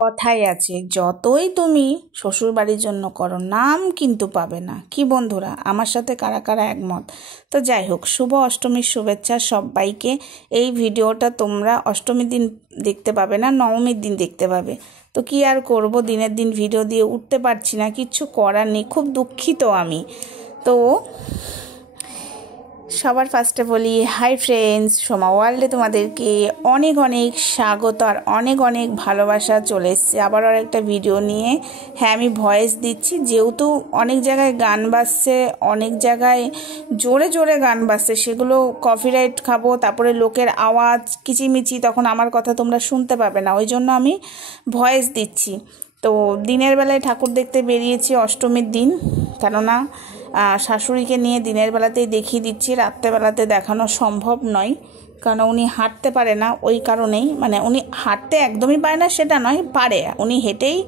কথাই আছে, যতই তুমি শ্বশুর বাড়ির জন্য করো নাম কিন্তু পাবে না। কি বন্ধুরা, আমার সাথে কারা কারা একমত? তো যাই হোক, শুভ অষ্টমীর শুভেচ্ছা সবাইকে। এই ভিডিওটা তোমরা অষ্টমীর দিন দেখতে পাবে না, নবমীর দিন দেখতে পাবে। তো কি আর করব, দিনের দিন ভিডিও দিয়ে উঠতে পারছি না, কিচ্ছু করার নেই, খুব দুঃখিত আমি। তো সবার ফার্স্টে বলি হাই ফ্রেন্ডস, সোমা ওয়ার্ল্ডে তোমাদেরকে অনেক অনেক স্বাগত আর অনেক অনেক ভালোবাসা। চলে এসছে আবার আর একটা ভিডিও নিয়ে। হ্যাঁ, আমি ভয়েস দিচ্ছি যেহেতু অনেক জায়গায় গান বাজছে, অনেক জায়গায় জোরে জোরে গান বাজছে, সেগুলো কপিরাইট খাবো, তারপরে লোকের আওয়াজ কিচিমিচি, তখন আমার কথা তোমরা শুনতে পাবে না, ওই জন্য আমি ভয়েস দিচ্ছি। তো দিনের বেলায় ঠাকুর দেখতে বেরিয়েছি অষ্টমীর দিন, কেননা শাশুড়িকে নিয়ে দিনের বেলাতেই দেখিয়ে দিচ্ছি, রাত্রেবেলাতে দেখানো সম্ভব নয়, কারণ উনি হাঁটতে পারে না। ওই কারণেই, মানে উনি হাঁটতে একদমই পারে না সেটা নয়, পারে, উনি হেঁটেই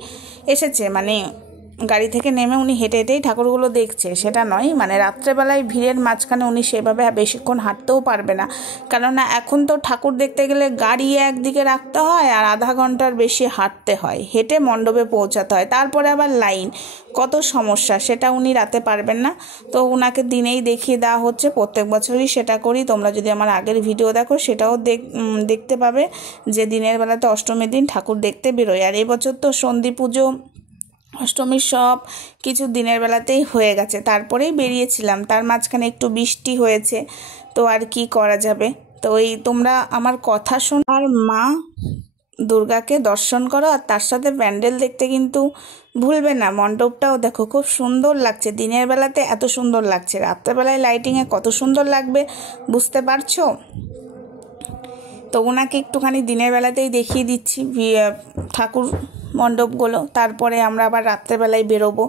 এসেছে, মানে গাড়ি থেকে নেমে উনি হেঁটে হেঁটেই ঠাকুরগুলো দেখছে, সেটা নয়। মানে রাত্রেবেলায় ভিড়ের মাঝখানে উনি সেভাবে বেশিক্ষণ হাঁটতেও পারবে না, কেননা এখন তো ঠাকুর দেখতে গেলে গাড়ি একদিকে রাখতে হয় আর আধা ঘন্টার বেশি হাঁটতে হয়, হেঁটে মণ্ডপে পৌঁছাতে হয়, তারপরে আবার লাইন, কত সমস্যা, সেটা উনি রাতে পারবেন না। তো ওনাকে দিনেই দেখিয়ে দেওয়া হচ্ছে, প্রত্যেক বছরই সেটা করি। তোমরা যদি আমার আগের ভিডিও দেখো সেটাও দেখতে পাবে যে দিনের বেলাতে অষ্টমীর দিন ঠাকুর দেখতে বেরোয়। আর এবছর তো সন্ধি পুজো, অষ্টমীর সব কিছু দিনের বেলাতেই হয়ে গেছে, তারপরেই বেরিয়েছিলাম, তার মাঝখানে একটু বৃষ্টি হয়েছে, তো আর কি করা যাবে। তো এই তোমরা আমার কথা শোনো আর মা দুর্গাকে দর্শন করো, আর তার সাথে প্যান্ডেল দেখতে কিন্তু ভুলবে না। মণ্ডপটাও দেখো খুব সুন্দর লাগছে, দিনের বেলাতে এত সুন্দর লাগছে, রাত্রেবেলায় লাইটিংয়ে কত সুন্দর লাগবে বুঝতে পারছো? তো ওনাকে একটুখানি দিনের বেলাতেই দেখিয়ে দিচ্ছি ঠাকুর মণ্ডপগুলো, তারপরে আমরা আবার রাত্রেবেলায় বেরোবো,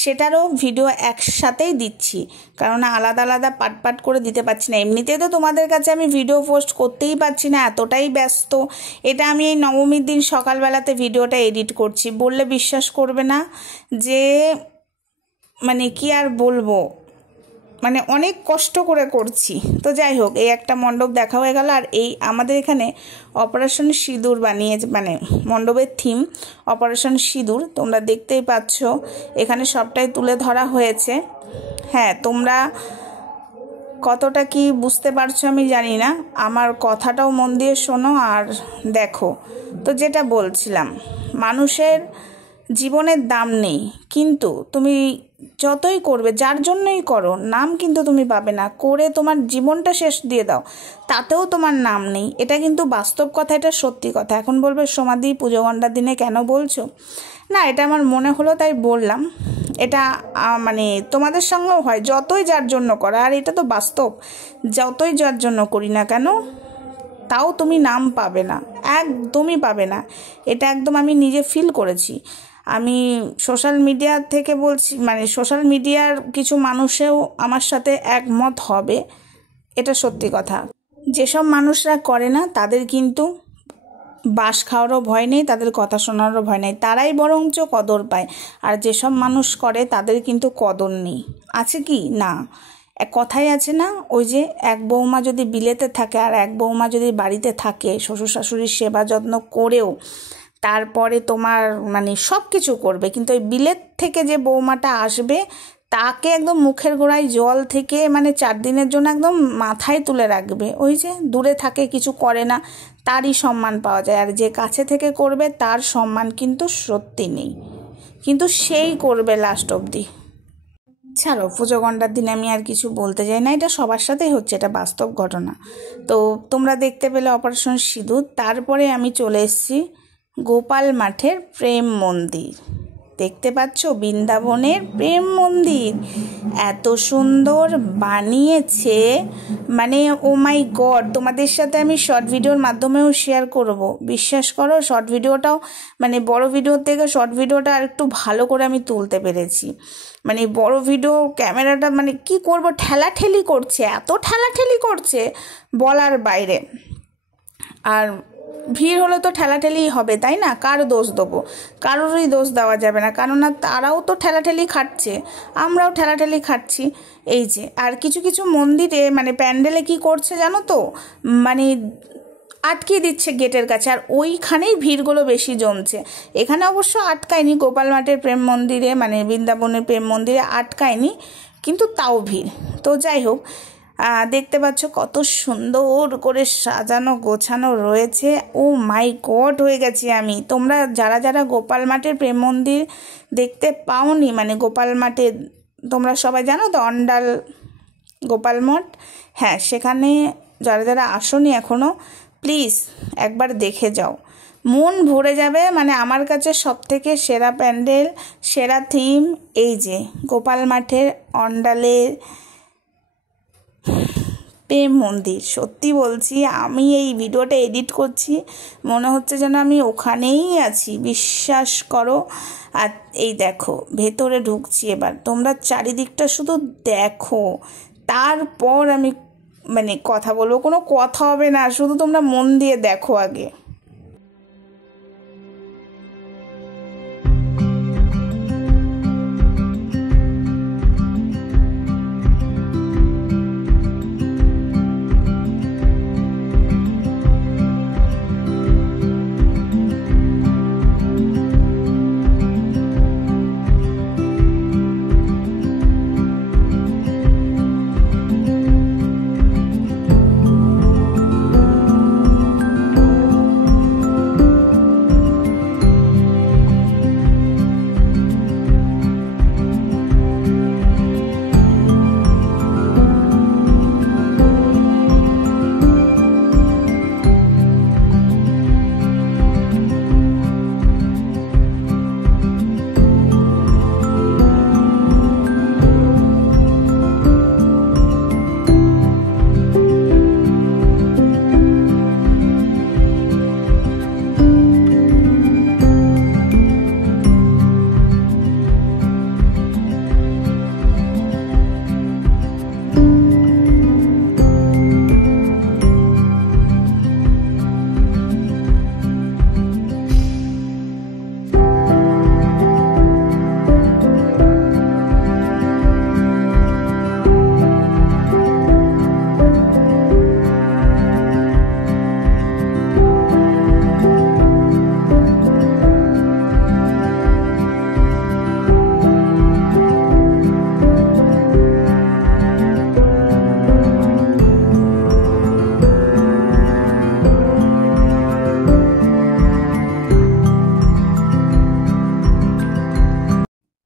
সেটারও ভিডিও একসাথেই দিচ্ছি, কারণ আলাদা আলাদা পাট পাট করে দিতে পারছি না। এমনিতেই তো তোমাদের কাছে আমি ভিডিও পোস্ট করতেই পারছি না, এতটাই ব্যস্ত। এটা আমি এই নবমীর দিন সকালবেলাতে ভিডিওটা এডিট করছি, বললে বিশ্বাস করবে না যে মানে কি আর বলবো, মানে অনেক কষ্ট করে করছি। তো যাই হোক, এই একটা মণ্ডপ দেখা হয়ে গেল। আর এই আমাদের এখানে অপারেশন সিঁদুর বানিয়েছে, মানে মণ্ডপের থিম অপারেশন সিঁদুর, তোমরা দেখতেই পাচ্ছ এখানে সবটাই তুলে ধরা হয়েছে। হ্যাঁ, তোমরা কতটা কি বুঝতে পারছো আমি জানি না, আমার কথাটাও মন দিয়ে শোনো আর দেখো। তো যেটা বলছিলাম, মানুষের জীবনের দাম নেই, কিন্তু তুমি যতই করবে, যার জন্যই করো, নাম কিন্তু তুমি পাবে না। করে তোমার জীবনটা শেষ দিয়ে দাও, তাতেও তোমার নাম নেই। এটা কিন্তু বাস্তব কথা, এটা সত্যি কথা। এখন বলবে সমাধি পুজো ঘণ্টার দিনে কেন বলছো? না, এটা আমার মনে হলো তাই বললাম। এটা মানে তোমাদের সঙ্গেও হয়, যতই যার জন্য করা, আর এটা তো বাস্তব, যতই যার জন্য করি না কেন তাও তুমি নাম পাবে না, একদমই পাবে না। এটা একদম আমি নিজে ফিল করেছি। আমি সোশ্যাল মিডিয়া থেকে বলছি, মানে সোশ্যাল মিডিয়ার কিছু মানুষেও আমার সাথে একমত হবে, এটা সত্যি কথা। যেসব মানুষরা করে না তাদের কিন্তু বাস খাওয়ারও ভয় নেই, তাদের কথা শোনারও ভয় নেই, তারাই বরঞ্চ কদর পায়। আর যেসব মানুষ করে তাদের কিন্তু কদর নেই, আছে কি না? এক কথাই আছে না, ওই যে এক বৌমা যদি বিলেতে থাকে আর এক বৌমা যদি বাড়িতে থাকে, শ্বশুর শাশুড়ির সেবা যত্ন করেও তারপরে তোমার মানে সব কিছু করবে, কিন্তু ওই বিলেত থেকে যে বৌমাটা আসবে তাকে একদম মুখের গোড়ায় জল থেকে মানে 4 দিনের জন্য একদম মাথায় তুলে রাখবে। ওই যে দূরে থাকে, কিছু করে না, তারই সম্মান পাওয়া যায়। আর যে কাছে থেকে করবে তার সম্মান কিন্তু সত্যি নেই, কিন্তু সেই করবে লাস্ট অবধি। ছাড়ো, পুজো ঘণ্টার দিনে আমি আর কিছু বলতে চাই না, এটা সবার সাথেই হচ্ছে, এটা বাস্তব ঘটনা। তো তোমরা দেখতে পেলে অপারেশন সিঁদুর, তারপরে আমি চলে এসেছি গোপাল মাঠের প্রেম মন্দির। দেখতে পাচ্ছ বৃন্দাবনের প্রেম মন্দির এত সুন্দর বানিয়েছে, মানে ও মাই গড। তোমাদের সাথে আমি শর্ট ভিডিওর মাধ্যমেও শেয়ার করব, বিশ্বাস করো। শর্ট ভিডিওটাও মানে বড় ভিডিওর থেকে শর্ট ভিডিওটা আর একটু ভালো করে আমি তুলতে পেরেছি। মানে বড় ভিডিও ক্যামেরাটা মানে কি করব, ঠেলাঠেলি করছে, এত ঠেলাঠেলি করছে বলার বাইরে। আর ভিড় হলে তো ঠেলাঠেলি হবে, তাই না? কার দোষ দেবো? কারোরই দোষ দেওয়া যাবে না, কেননা তারাও তো ঠেলাঠেলি খাচ্ছে, আমরাও ঠেলাঠেলি খাচ্ছি। এই যে আর কিছু কিছু মন্দিরে মানে প্যান্ডেলে কি করছে জানো তো, মানে আটকে দিচ্ছে গেটের কাছে, আর ওইখানেই ভিড়গুলো বেশি জমছে। এখানে অবশ্য আটকায়নি, গোপাল মাঠের প্রেম মন্দিরে মানে বৃন্দাবনের প্রেম মন্দিরে আটকায়নি, কিন্তু তাও ভিড়। তো যাই হোক, দেখতে পাচ্ছ কত সুন্দর করে সাজানো গোছানো রয়েছে। ও মাই গড, হয়ে গেছি আমি। তোমরা যারা যারা গোপাল মাঠের প্রেম মন্দির দেখতে পাওনি, মানে গোপাল মাঠে তোমরা সবাই জানো তো, অন্ডাল গোপাল মঠ, হ্যাঁ, সেখানে যারা যারা আসোনি এখনও, প্লিজ একবার দেখে যাও, মন ভরে যাবে। মানে আমার কাছে সবথেকে সেরা প্যান্ডেল, সেরা থিম এই যে গোপাল মাঠের অন্ডালের প্রেম মন্দির। সত্যি বলছি, আমি এই ভিডিওটা এডিট করছি, মনে হচ্ছে যেন আমি ওখানেই আছি, বিশ্বাস করো। আর এই দেখো ভেতরে ঢুকছি এবার, তোমরা চারিদিকটা শুধু দেখো, তারপর আমি মানে কথা বলবো। কোনো কথা হবে না, শুধু তোমরা মন দিয়ে দেখো আগে।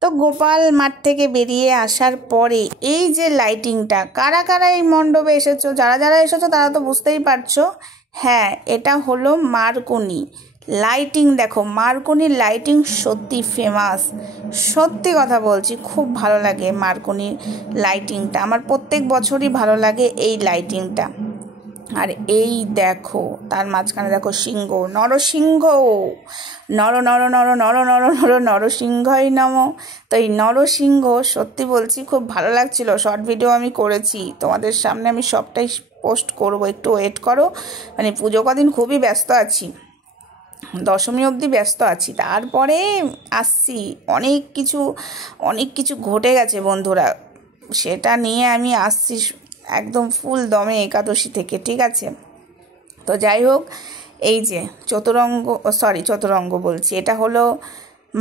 তো গোপাল মাঠ থেকে বেরিয়ে আসার পরে এই যে লাইটিংটা, কারা কারা এই মণ্ডপে এসেছো, যারা যারা এসেছো তারা তো বুঝতেই পারছো, হ্যাঁ এটা হলো মার্কনি লাইটিং। দেখো মার্কনির লাইটিং সত্যি ফেমাস, সত্যি কথা বলছি, খুব ভালো লাগে মার্কনির লাইটিংটা, আমার প্রত্যেক বছরই ভালো লাগে এই লাইটিংটা। আর এই দেখো তার মাঝখানে দেখো সিংহ, নরসিংহ, নর নর নর নর নর নর নরসিংহই নম। তো এই নরসিংহ সত্যি বলছি খুব ভালো লাগছিল। শর্ট ভিডিও আমি করেছি, তোমাদের সামনে আমি সবটাই পোস্ট করব, একটু ওয়েট করো। মানে পুজো কদিন খুবই ব্যস্ত আছি, দশমী অবধি ব্যস্ত আছি, তারপরে আসছি। অনেক কিছু ঘটে গেছে বন্ধুরা, সেটা নিয়ে আমি আসছি একদম ফুল দমে একাদশী থেকে, ঠিক আছে। তো যাই হোক, এই যে চতুরঙ্গ বলছি, এটা হলো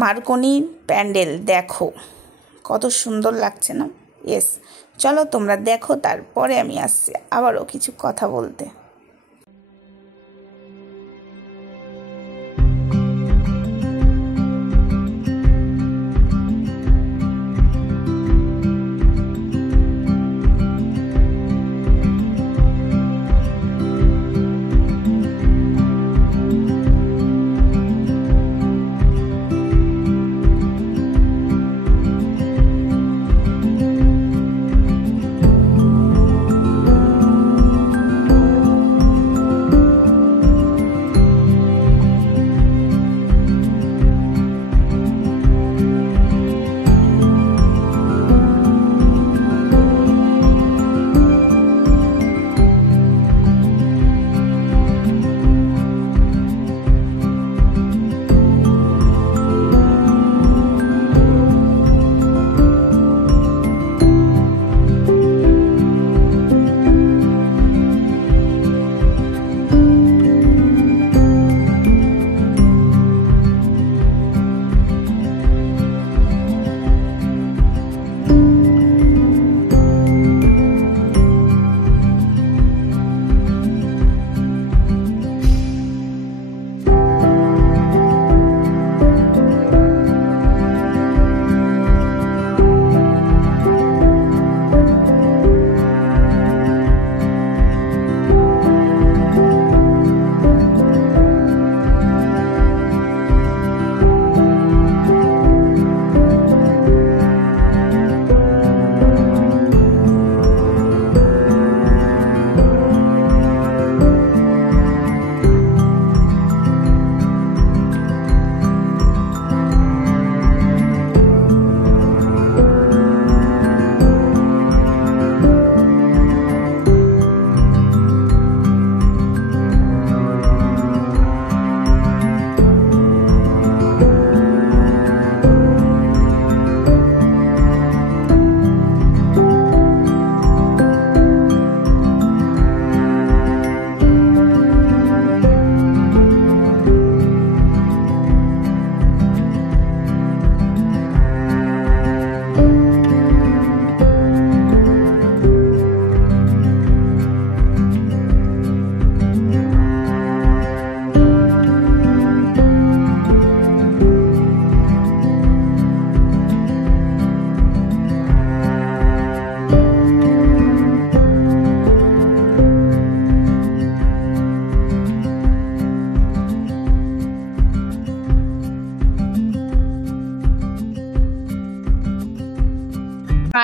মার্কনির প্যান্ডেল। দেখো কত সুন্দর লাগছে না? ইয়েস, চলো তোমরা দেখো, তারপরে আমি আসছি আবারও কিছু কথা বলতে।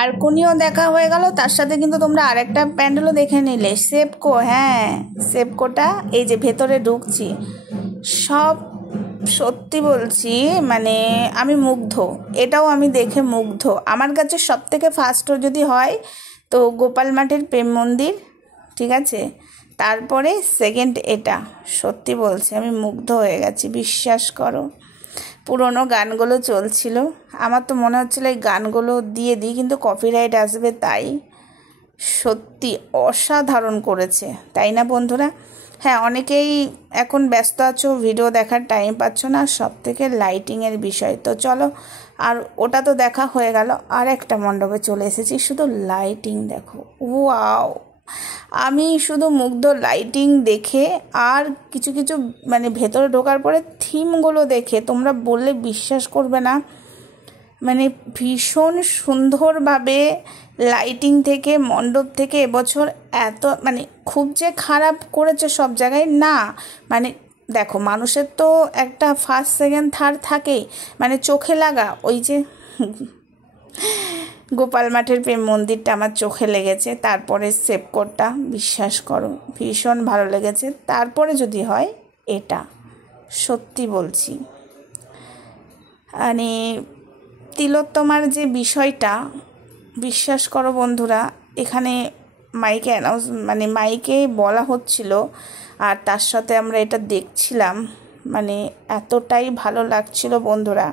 আরকোনিও দেখা হয়ে গেল, তার সাথে কিন্তু তোমরা আরেকটা প্যান্ডেলও দেখে নিলে, সেপকো। হ্যাঁ, সেপকোটা এই যে ভেতরে ঢুকছি, সব সত্যি বলছি, মানে আমি মুগ্ধ, এটাও আমি দেখে মুগ্ধ। আমার কাছে সব থেকে ফার্স্ট যদি হয় তো গোপাল মাঠের প্রেম মন্দির, ঠিক আছে, তারপরে সেকেন্ড এটা। সত্যি বলছি আমি মুগ্ধ হয়ে গেছি, বিশ্বাস করো। পুরোনো গানগুলো চলছিল, আমার তো মনে হচ্ছিল এই গানগুলো দিয়ে দিই, কিন্তু কপিরাইট আসবে, তাই সত্যি অসাধারণ করেছে, তাই না বন্ধুরা? হ্যাঁ, অনেকেই এখন ব্যস্ত আছো, ভিডিও দেখার টাইম পাচ্ছ না, সব থেকে লাইটিংয়ের বিষয়। তো চলো, আর ওটা তো দেখা হয়ে গেল, আর একটা মণ্ডপে চলে এসেছি, শুধু লাইটিং দেখো, ওয়াও! আমি শুধু মুগ্ধ লাইটিং দেখে, আর কিছু কিছু মানে ভেতরে ঢোকার পরে থিমগুলো দেখে তোমরা বললে বিশ্বাস করবে না, মানে ভীষণ সুন্দরভাবে লাইটিং থেকে, মণ্ডপ থেকে এবছর এত মানে খুব যে খারাপ করেছে সব জায়গায় না, মানে দেখো মানুষের তো একটা ফার্স্ট সেকেন্ড থার্ড থাকেই, মানে চোখে লাগা ওই যে গোপাল মাঠের প্রেম মন্দিরটা আমার চোখে লেগেছে, তারপরে সেপকোটটা, বিশ্বাস করো ভীষণ ভালো লেগেছে, তারপরে যদি হয় এটা, সত্যি বলছি। মানে তিলোত্তমার যে বিষয়টা, বিশ্বাস করো বন্ধুরা, এখানে মাইকে মানে মাইকে বলা হচ্ছিল, আর তার সাথে আমরা এটা দেখছিলাম, মানে এতটাই ভালো লাগছিল বন্ধুরা,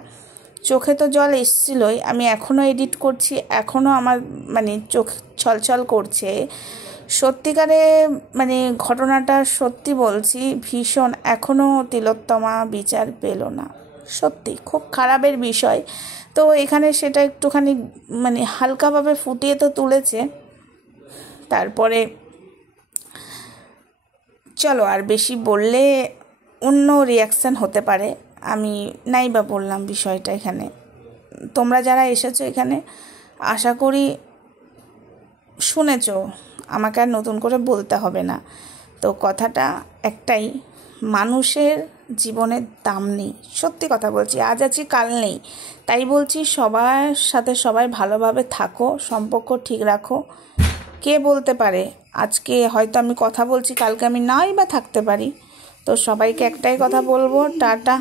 চোখে তো জল এসছিলই। আমি এখনও এডিট করছি, এখনও আমার মানে চোখ ছলছল করছে। সত্যিকারে মানে ঘটনাটা সত্যি বলছি ভীষণ, এখনও তিলোত্তমা বিচার পেল না, সত্যি খুব খারাপের বিষয়। তো এখানে সেটা একটুখানি মানে হালকাভাবে ফুটিয়ে তো তুলেছে। তারপরে চলো, আর বেশি বললে অন্য রিয়াকশান হতে পারে, আমি নাই বা বললাম বিষয়টা। এখানে তোমরা যারা এসেছো এখানে, আশা করি শুনেছো, আমাকে আর নতুন করে বলতে হবে না। তো কথাটা একটাই, মানুষের জীবনের দাম নেই, সত্যি কথা বলছি, আজ আছি কাল নেই। তাই বলছি সবার সাথে সবাই ভালোভাবে থাকো, সম্পর্ক ঠিক রাখো। কে বলতে পারে আজকে হয়তো আমি কথা বলছি, কালকে আমি নাই বা থাকতে পারি। তো সবাইকে একটাই কথা বলবো, টাটা।